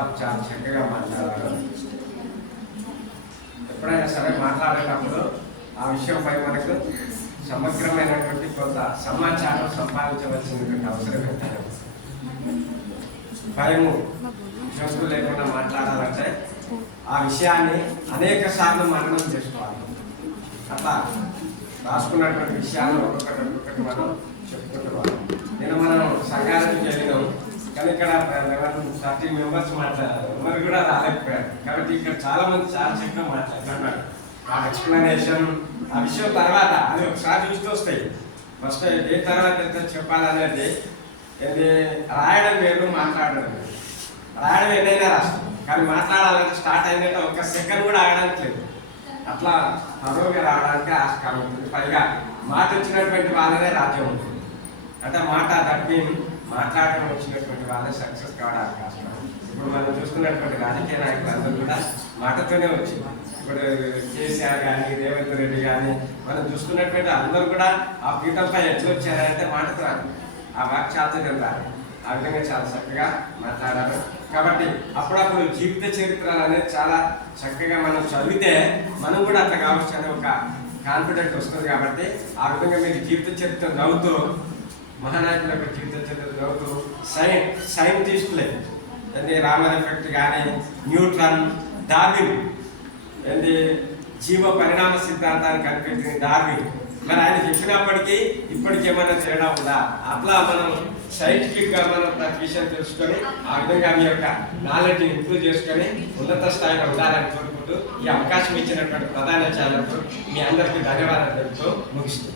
చాలా చక్కగా మాట్లాడారు. ఎప్పుడైనా సరే మాట్లాడేటప్పుడు ఆ విషయంపై మనకు సమగ్రమైనటువంటి కొంత సమాచారం సంపాదించవలసినటువంటి అవసరం ఏంటంటే భయము జంతువు లేకుండా మాట్లాడాలంటే ఆ విషయాన్ని అనేక సార్లు మననం చేసుకోవాలి. అట్లా రాసుకున్నటువంటి విషయాలు ఒక్కొక్కటి మనం చెప్పుకుంటున్నాం. నేను మనం సంఘానికి వెళ్ళినాం కానీ ఇక్కడ 30 మెంబర్స్ మాట్లాడారు, మరి కూడా రాలేకపోయారు. కాబట్టి ఇక్కడ చాలా మంది చాలా చక్కగా మాట్లాడుతున్నారు. ఆ ఎక్స్ప్లెనేషన్ ఆ విషయం తర్వాత అది ఒకసారి చూస్తూ వస్తాయి. ఫస్ట్ ఏ తర్వాత ఎంత చెప్పాలనేది ఏంటి రాయడం వేరు, మాట్లాడడం వేరు. రాయడం ఏదైనా రాస్తాం కానీ మాట్లాడాలంటే స్టార్ట్ అయినట్టు ఒక సెకండ్ కూడా ఆగడానికి లేదు. అట్లా హరోగా రావడానికి ఆస్కారం ఉంటుంది. పైగా మాట వచ్చినటువంటి వాళ్ళనే రాజ్యం ఉంటుంది. అంటే మాట దట్టి మాట్లాడడం వచ్చినటువంటి వాళ్ళే సక్సెస్ కావడానికి ఆస్కారం. ఇప్పుడు మనం చూసుకున్నటువంటి రాజకీయ నాయకులు అందరూ కూడా మాటతోనే వచ్చింది. ఇప్పుడు కేసీఆర్ కానీ రేవంత్ రెడ్డి కానీ మనం చూసుకున్నటువంటి అందరూ కూడా ఆ పీఠంపై ఎట్లా వచ్చారంటే మాటతో ఆ వాక్చాతుర్యం రాదు. ఆ విధంగా చాలా చక్కగా మాట్లాడారు. కాబట్టి అప్పుడప్పుడు జీవిత చరిత్రలు అనేది చాలా చక్కగా మనం చదివితే మనం కూడా అట్లా కావచ్చు అనే ఒక కాన్ఫిడెంట్ వస్తుంది. కాబట్టి ఆ విధంగా మీరు జీవిత చరిత్ర చదువుతూ మహానాయకుల యొక్క జీవిత చరిత్ర చదువుతూ సైంటిస్టులే ఏంటి రామన్ ఎఫెక్ట్ కానీ న్యూట్రన్, డార్విన్ ఏంటి జీవ పరిణామ సిద్ధాంతాన్ని కనిపెట్టింది డార్విన్. మరి ఆయన చెప్పినప్పటికీ ఇప్పటికి ఏమైనా తేడా ఉందా? అట్లా మనం సైంటిఫిక్గా మనం ప్రతి విషయం తెలుసుకొని ఆ విధంగా మీ యొక్క నాలెడ్జ్ని ఇంప్రూవ్ చేసుకొని ఉన్నత స్థాయిలో ఉండాలని కోరుకుంటూ ఈ అవకాశం ఇచ్చినటువంటి ప్రధాన ఛానల్కు మీ అందరికీ ధన్యవాదాలు తెలుపుతూ ముగిస్తుంది.